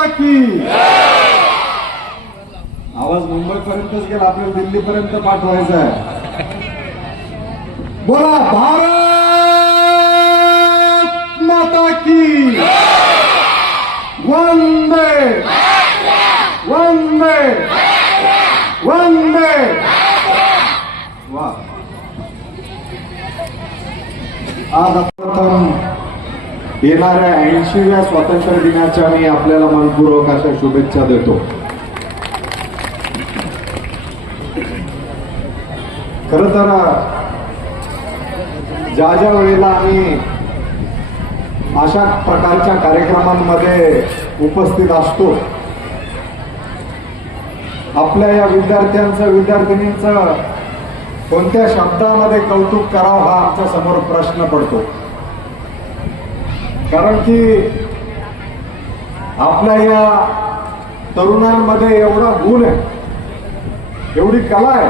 माता की आवाज मुंबईपर्यंतच गेला, आपल्याला दिल्लीपर्यंत पाठवायचा आहे. बोला भारत माता की वंदे वंदे वंदे. वा, आज आपण येणाऱ्या 80व्या स्वातंत्र्य दिनाच्या मी आपल्याला मनपूर्वक अशा शुभेच्छा देतो. खरं तर ज्या ज्या वेळेला आम्ही अशा प्रकारच्या कार्यक्रमांमध्ये उपस्थित असतो, आपल्या या विद्यार्थ्यांचं विद्यार्थिनींचं कोणत्या शब्दामध्ये कौतुक करावं हा आमच्या समोर प्रश्न पडतो. कारण की आपल्या या तरुणांमध्ये एवढा गुण आहे, एवढी कला आहे,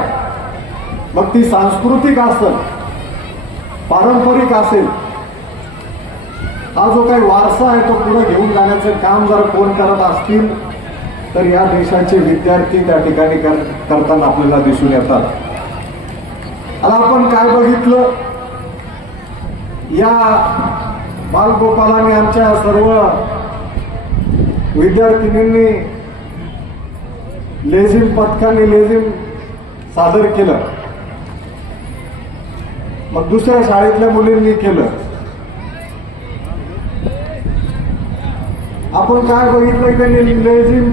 मग ती सांस्कृतिक असेल, पारंपरिक असेल, हा जो काही वारसा आहे तो पुढे घेऊन जाण्याचं काम जर कोण करत असतील तर या देशाचे विद्यार्थी त्या ठिकाणी करताना आपल्याला दिसून येतात. आता आपण काय बघितलं, या बालगोपालाने आमच्या सर्व विद्यार्थिनींनी लेझिम पथकाने लेझिम सादर केलं, मग दुसऱ्या शाळेतल्या मुलींनी केलं. आपण काय बघितलं, त्यांनी लेझिम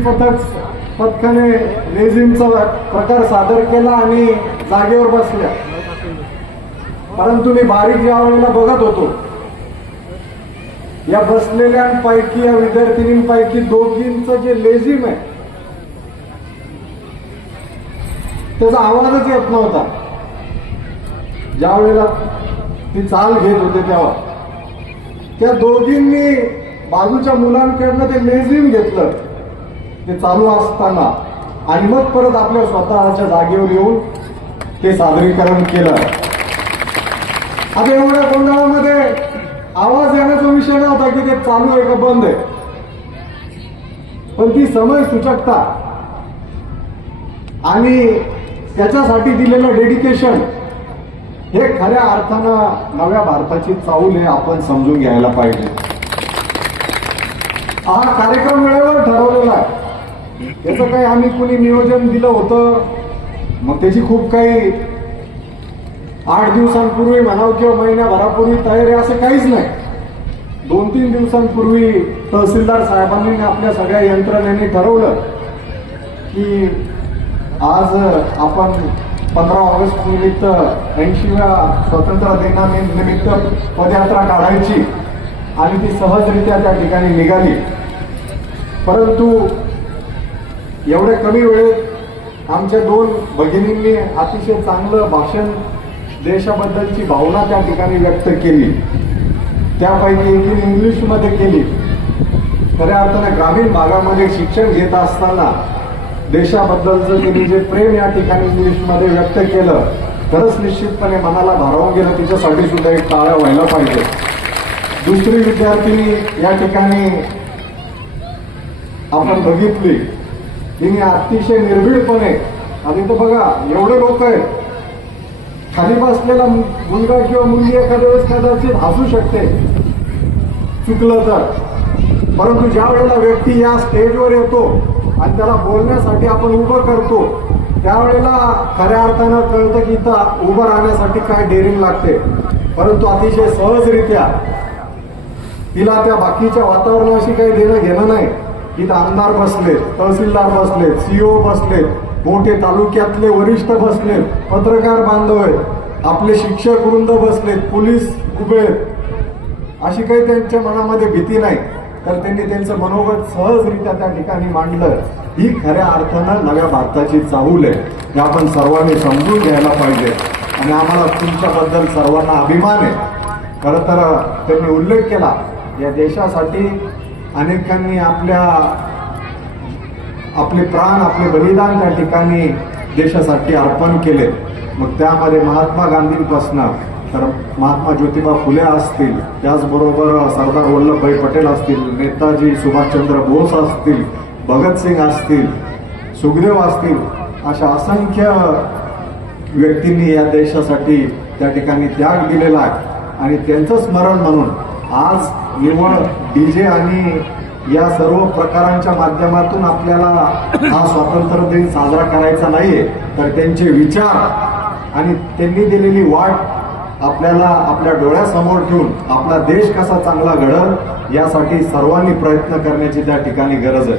पथकाने लेझिमचा प्रकार सादर केला आणि जागेवर बसल्या. परंतु मी बारीक ज्या वेळेला बघत होतो, या बसलेल्यांपैकी या विद्यार्थिनींपैकी दोघींचं जे लेझिम आहे त्याचा आवाजच येत नव्हता. ज्या वेळेला ती चाल घेत होते तेव्हा त्या दोघींनी बाजूच्या मुलांकडनं ते लेझिम घेतलं, ते चालू असताना, आणि मग परत आपल्या स्वतःच्या जागेवर येऊन ते सादरीकरण केलं. आता एवढ्या गोंधळामध्ये आवाज येण्याचा विषय नव्हता की ते चालू आहे का बंद आहे, पण ती समय सूचकता आणि त्याच्यासाठी दिलेलं डेडिकेशन हे खऱ्या अर्थानं नव्या भारताची चाऊल हे आपण समजून घ्यायला पाहिजे. हा कार्यक्रम वेळेवर ठरवलेला आहे, त्याचं काही आम्ही कुणी नियोजन दिलं होतं, मग त्याची खूप काही 8 दिवसांपूर्वी म्हणावं किंवा महिन्याभरापूर्वी तयारी असं काहीच नाही. 2-3 दिवसांपूर्वी तहसीलदार साहेबांनी आपल्या सगळ्या यंत्रणेने ठरवलं की आज आपण 15 ऑगस्ट निमित्त 80व्या स्वातंत्र्य दिनानिमित्त पदयात्रा काढायची, आणि ती सहजरित्या त्या ठिकाणी निघाली. परंतु एवढ्या कमी वेळेत आमच्या 2 भगिनींनी अतिशय चांगलं भाषण, देशाबद्दलची भावना त्या ठिकाणी व्यक्त केली. त्यापैकी एकीने इंग्लिशमध्ये केली. खऱ्या अर्थाने ग्रामीण भागामध्ये शिक्षण घेत असताना देशाबद्दलचं त्यांनी जे प्रेम या ठिकाणी इंग्लिशमध्ये व्यक्त केलं, खरंच निश्चितपणे मनाला भारावून गेलं. तिच्यासाठी सुद्धा एक टाळ्या व्हायला पाहिजे. दुसरी विद्यार्थिनी या ठिकाणी आपण बघितली, तिने अतिशय निर्भीडपणे, आणि इथं बघा एवढे लोक आहेत, खाली बसलेला मुलगा किंवा मुलगी एखाद्या वेळेस कदाचित हसू शकते चुकलं तर, परंतु ज्या वेळेला व्यक्ती या स्टेजवर येतो आणि त्याला बोलण्यासाठी आपण उभं करतो, त्यावेळेला खऱ्या अर्थानं कळतं की इथं उभं राहण्यासाठी काय डेअरिंग लागते. परंतु अतिशय सहजरित्या तिला त्या बाकीच्या वातावरणाशी काही देणं घेणं नाही. इथं आमदार बसलेत, तहसीलदार बसलेत, सीओ बसलेत, मोठे तालुक्यातले वरिष्ठ बसलेत, पत्रकार बांधव आहेत, आपले शिक्षक वृंद बसलेत, पोलीस उभे आहेत. अशी काही त्यांच्या मनामध्ये भीती नाही, तर त्यांनी त्यांचं मनोगत सहजरित्या त्या ठिकाणी मांडलं. ही खऱ्या अर्थानं नव्या भारताची चाहूल आहे, हे आपण सर्वांनी समजून घ्यायला पाहिजे. आणि आम्हाला तुमच्याबद्दल सर्वांना अभिमान आहे. खरं तर त्यांनी उल्लेख केला, या देशासाठी अनेकांनी आपले प्राण, आपले बलिदान त्या ठिकाणी देशासाठी अर्पण केले. मग त्यामध्ये महात्मा गांधींपासून तर महात्मा ज्योतिबा फुले असतील, त्याचबरोबर सरदार वल्लभभाई पटेल असतील, नेताजी सुभाषचंद्र बोस असतील, भगतसिंग असतील, सुखदेव असतील, अशा असंख्य व्यक्तींनी या देशासाठी त्या ठिकाणी त्याग दिलेला आहे. आणि त्यांचं स्मरण म्हणून आज निव्वळ डीजे आणि या सर्व प्रकारांच्या माध्यमातून आपल्याला हा स्वातंत्र्य दिन साजरा करायचा नाहीये, तर त्यांचे विचार आणि त्यांनी दिलेली वाट आपल्याला आपल्या डोळ्यासमोर ठेवून आपला देश कसा चांगला घडल यासाठी सर्वांनी प्रयत्न करण्याची त्या ठिकाणी गरज आहे.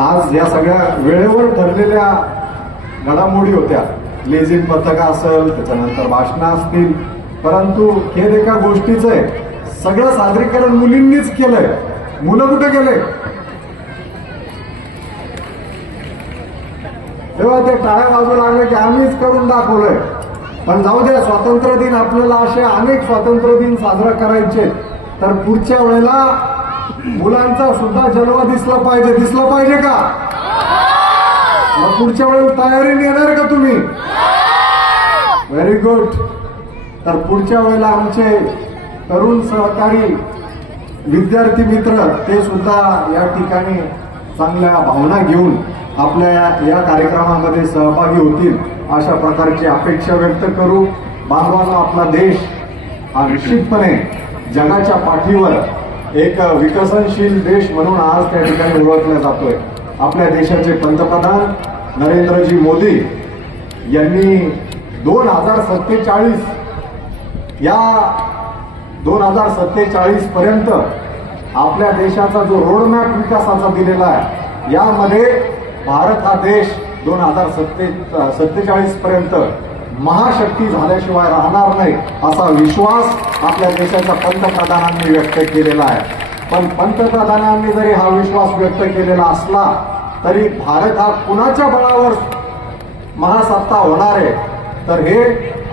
आज या सगळ्या वेळेवर ठरलेल्या घडामोडी होत्या, लेझिम पथक असेल, त्याच्यानंतर भाषणं असतील, परंतु खेद एका गोष्टीचं आहे, सगळं सादरीकरण मुलींनीच केलंय. मुलं कुठे गेले? तेव्हा ते टाळ्या वाजू लागले की आम्हीच करून दाखवलंय. पण जाऊ द्या, स्वातंत्र्य दिन आपल्याला असे अनेक स्वातंत्र्य दिन साजरा करायचे, तर पुढच्या वेळेला मुलांचा सुद्धा जन्म दिसला पाहिजे का? मग पुढच्या वेळेला तयारीने येणार का तुम्ही? Very good. तर पुढच्या वेळेला आमचे तरुण सहकारी विद्यार्थी मित्र ते सुद्धा या ठिकाणी चांगल्या भावना घेऊन आपल्या या कार्यक्रमामध्ये सहभागी होतील अशा प्रकारची अपेक्षा व्यक्त करू. बांधवांनो, आपला देश हा निश्चितपणे जगाच्या पाठीवर एक विकसनशील देश म्हणून आज त्या ठिकाणी ओळखला जातोय. आपल्या देशाचे पंतप्रधान नरेंद्रजी मोदी यांनी 2047 या 2047 पर्यंत आपल्या देशाचा जो रोडमॅप विकासाचा दिलेला आहे, यामध्ये भारत हा देश 2047 पर्यंत महाशक्ती झाल्याशिवाय राहणार नाही असा विश्वास आपल्या देशाच्या पंतप्रधानांनी व्यक्त केलेला आहे. पण पंतप्रधानांनी जरी हा विश्वास व्यक्त केलेला असला तरी भारत हा कुणाच्या बळावर महासत्ता होणार आहे, तर हे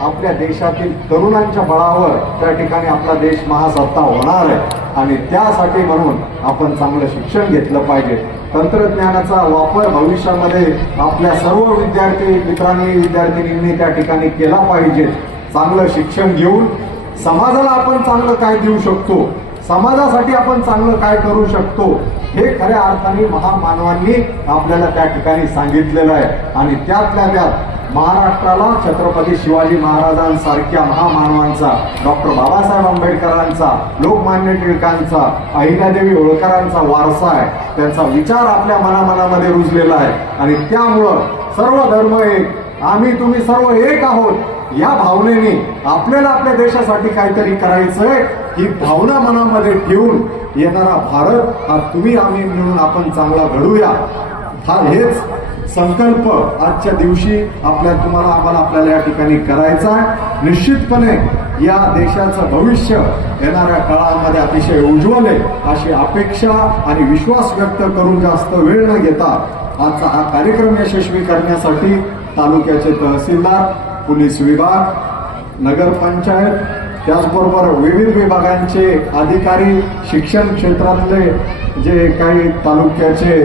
आपल्या देशातील तरुणांच्या बळावर त्या ठिकाणी आपला देश महासत्ता होणार आहे. आणि त्यासाठी म्हणून आपण चांगलं शिक्षण घेतलं पाहिजे. तंत्रज्ञानाचा वापर भविष्यामध्ये आपल्या सर्व विद्यार्थी मित्रांनी विद्यार्थिनींनी त्या ठिकाणी केला पाहिजे. चांगलं शिक्षण घेऊन समाजाला आपण चांगलं काय देऊ शकतो, समाजासाठी आपण चांगलं काय करू शकतो, हे खऱ्या अर्थाने महामानवांनी आपल्याला त्या ठिकाणी सांगितलेलं आहे. आणि त्यातल्या त्यात महाराष्ट्राला छत्रपती शिवाजी महाराजांसारख्या महामानवांचा, डॉक्टर बाबासाहेब आंबेडकरांचा, लोकमान्य टिळकांचा, अहिल्यादेवी होळकरांचा वारसा आहे. त्यांचा विचार आपल्या मनामध्ये रुजलेला आहे. आणि त्यामुळं सर्व धर्म एक, आम्ही तुम्ही सर्व एक आहोत, या भावनेने आपल्याला आपल्या देशासाठी काहीतरी करायचंय ही भावना मनामध्ये ठेवून येणारा भारत हा तुम्ही आम्ही मिळून आपण चांगला घडूया, हा हेच संकल्प आजच्या दिवशी आपल्याला या ठिकाणी करायचा आहे. निश्चितपणे या देशाचं भविष्य येणाऱ्या काळामध्ये अतिशय उज्ज्वल आहे अशी अपेक्षा आणि विश्वास व्यक्त करून जास्त वेळ न घेता आजचा हा कार्यक्रम यशस्वी करण्यासाठी तालुक्याचे तहसीलदार, पोलीस विभाग, नगरपंचायत, त्याचबरोबर विविध विभागांचे अधिकारी, शिक्षण क्षेत्रातले जे काही तालुक्याचे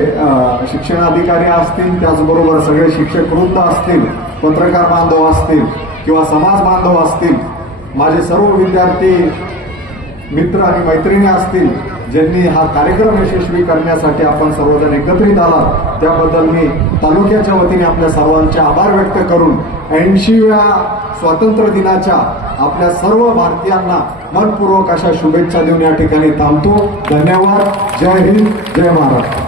शिक्षण अधिकारी असतील, त्याचबरोबर सगळे शिक्षक वृंद असतील, पत्रकार बांधव असतील किंवा समाज बांधव असतील, माझे सर्व विद्यार्थी मित्र आणि मैत्रिणी असतील, ज्यांनी हा कार्यक्रम यशस्वी करण्यासाठी आपण सर्वजण एकत्रित आलात, त्याबद्दल मी तालुक्याच्या वतीने आपल्या सर्वांचे आभार व्यक्त करून 80व्या स्वातंत्र्य दिनाच्या आपल्या सर्व भारतीयांना मनपूर्वक अशा शुभेच्छा देऊन या ठिकाणी थांबतो. धन्यवाद. जय हिंद, जय महाराष्ट्र.